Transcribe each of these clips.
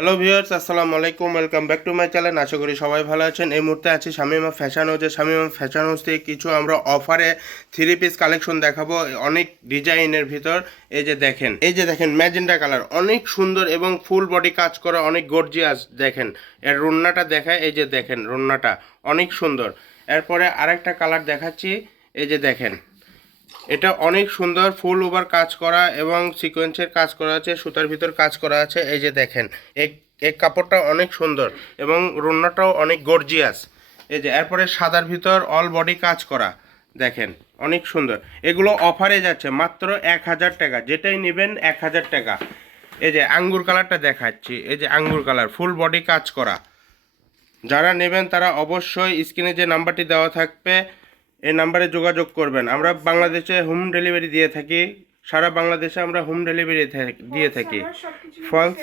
Hello viewers আসসালামু আলাইকুম welcome back to my channel আশা করি সবাই ভালো আছেন। এই মুহূর্তে আছি শামিমা ফ্যাশন হাউসে শামিমা ফ্যাশন হাউস থেকে কিছু আমরা অফারে থ্রি পিস কালেকশন দেখাবো অনেক ডিজাইনের ভিতর। এই যে দেখেন, এই যে দেখেন ম্যাজেন্ডা কালার অনেক সুন্দর এবং ফুল বডি কাজ করা, অনেক গর্জিয়াস দেখেন। এর রুন্নাটা দেখায়, এই যে দেখেন রুন্নাটা অনেক সুন্দর। এরপরে আরেকটা কালার দেখাচ্ছি, এই যে দেখেন। এটা অনেক সুন্দর ফুল ওভার কাজ করা এবং সিকোয়েন্সের কাজ করা আছে, সুতার ভিতর কাজ করা আছে, এই যে দেখেন এই এই কাপড়টা অনেক সুন্দর এবং রুন্নাটাও অনেক গর্জিয়াস এই যে, এরপরে সাদার ভিতর অল বডি কাজ করা, দেখেন, অনেক সুন্দর। এগুলো অফারে যাচ্ছে মাত্র এক হাজার টাকা, যেটাই নেবেন এক হাজার টাকা। এই যে, আঙ্গুর কালারটা দেখাচ্ছি, এই যে আঙ্গুর কালার ফুল বডি কাজ করা। যারা নেবেন তারা অবশ্যই স্ক্রিনে যে নাম্বারটি দেওয়া থাকবে এই নাম্বারে যোগাযোগ করবেন। আমরা বাংলাদেশে হোম ডেলিভারি দিয়ে থাকি। সারা বাংলাদেশে আমরা হোম ডেলিভারি দিয়ে থাকি। ফলস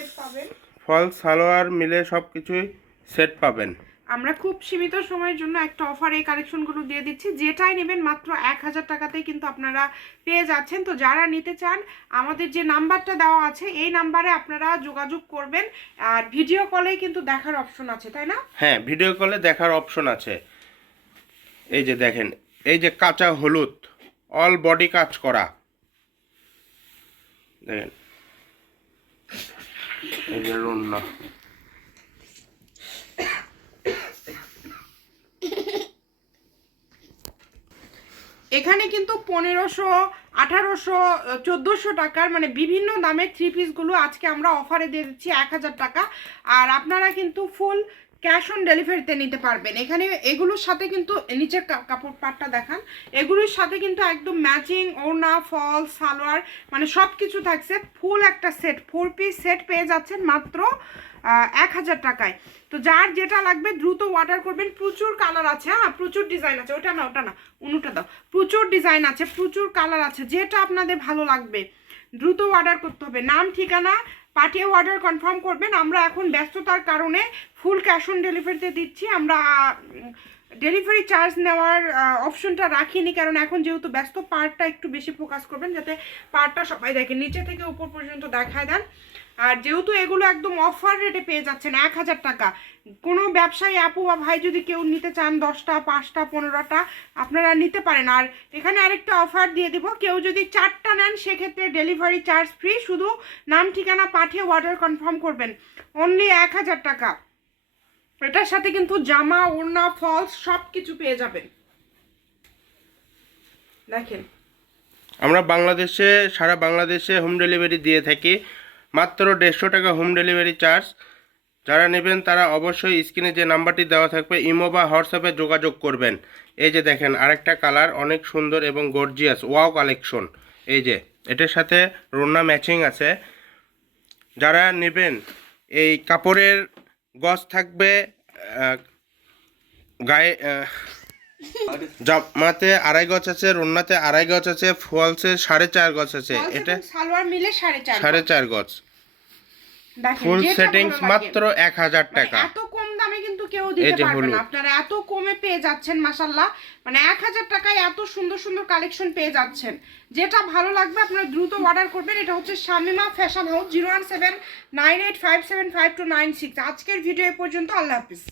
ফলস সালোয়ার মিলে সব কিছুই সেট পাবেন। আমরা খুব সীমিত সময়ের জন্য একটা অফার এই কালেকশনগুলো দিয়ে দিচ্ছি। যেটাই নেবেন মাত্র এক হাজার টাকাতেই কিন্তু আপনারা পেয়ে যাচ্ছেন। তো যারা নিতে চান আমাদের যে নাম্বারটা দেওয়া আছে এই নাম্বারে আপনারা যোগাযোগ করবেন। আর ভিডিও কলেই কিন্তু দেখার অপশন আছে তাই না? হ্যাঁ ভিডিও কলে দেখার অপশন আছে। এই যে দেখেন এই যে কাঁচা হলুদ অল বডি কাজ করা। দেখেন। এই যে এখানে কিন্তু পনেরোশো, আঠারোশো চোদ্দোশো টাকার মানে বিভিন্ন দামের থ্রি পিসগুলো আজকে আমরা অফারে দিয়ে দিচ্ছি এক হাজার টাকা। আর আপনারা কিন্তু ফুল ক্যাশ অন ডেলিভারিতে নিতে পারবেন। এখানে এগুলোর সাথে কিন্তু নিচের কাপড় পাটটা দেখান। এগুলোর সাথে কিন্তু একদম ম্যাচিং ওড়না ফল সালোয়ার মানে সব কিছু থাকছে। ফুল একটা সেট ফোর পিস সেট পেয়ে যাচ্ছেন মাত্র এক হাজার টাকায়। তো যার যেটা লাগবে দ্রুত অর্ডার করবেন। প্রচুর কালার আছে হ্যাঁ? প্রচুর ডিজাইন আছে। ওটা না ওটা না উনুটা দাও। প্রচুর ডিজাইন আছে, প্রচুর কালার আছে, যেটা আপনাদের ভালো লাগবে। দ্রুত অর্ডার করতে হবে। নাম, ঠিকানা, পাঠিয়ে অর্ডার কনফার্ম করবেন। আমরা এখন ব্যস্ততার কারণে ফুল ক্যাশ অন ডেলিভারিতে দিচ্ছি। আমরা ডেলিভারি চার্জ নেওয়ার অপশনটা রাখিনি, কারণ এখন যেহেতু ব্যস্ত পার্টটা একটু বেশি ফোকাস করবেন, যাতে পার্টটা সবাই দেখে। নিচে থেকে উপর পর্যন্ত দেখায় দেন। আর যেহেতু এগুলো একদম অফার রেটে পেয়ে যাচ্ছেন, এক হাজার টাকা, কোনো ব্যবসায়ী আপু বা ভাই যদি কেউ নিতে চান দশটা, পাঁচটা, পনেরোটা, আপনারা নিতে পারেন। আর এখানে আরেকটা অফার দিয়ে দিব, কেউ যদি চারটা নেন, সেক্ষেত্রে ডেলিভারি চার্জ ফ্রি শুধু নাম, ঠিকানা পাঠিয়ে অর্ডার কনফার্ম করবেন। অনলি এক হাজার টাকা। এটার সাথে কিন্তু জামা, ওড়না, ফলস সব কিছু পেয়ে যাবেন। দেখেন। আমরা বাংলাদেশে, সারা বাংলাদেশে হোম ডেলিভারি দিয়ে থাকি। মাত্র দেড়শো টাকা হোম ডেলিভারি চার্জ যারা নেবেন তারা অবশ্যই স্ক্রিনে যে নাম্বারটি দেওয়া থাকবে, ইমো বা হোয়াটসঅ্যাপে যোগাযোগ করবেন। এই যে দেখেন, আরেকটা কালার অনেক সুন্দর এবং গর্জিয়াস ওয়াও কালেকশন এই যে, এটার সাথে রোনা ম্যাচিং আছে। যারা নেবেন, এই কাপড়ের গজ থাকবে গায়ে জামাতে আড়াই গজ আছে রন্নাতে আড়াই গজ আছে ফলসে সাড়ে চার গজ আছে। এটা সালোয়ার মিলে সাড়ে চার সাড়ে চার গজ ফুল সেটিংস মাত্র এক হাজার মানে টাকা। এত কম দামে কিন্তু কেউ দিতে পারবে না। আপনারা এত কমে পেয়ে যাচ্ছেন মাসাল্লাহ মানে এক হাজার টাকায় এত সুন্দর সুন্দর কালেকশন পেয়ে যাচ্ছেন। যেটা ভালো লাগবে আপনারা দ্রুত অর্ডার করবেন। এটা হচ্ছে Shamima fashion house zero one seven nine eight five seven five two nine six আজকের ভিডিও পর্যন্ত আল্লাহ হাফিজ।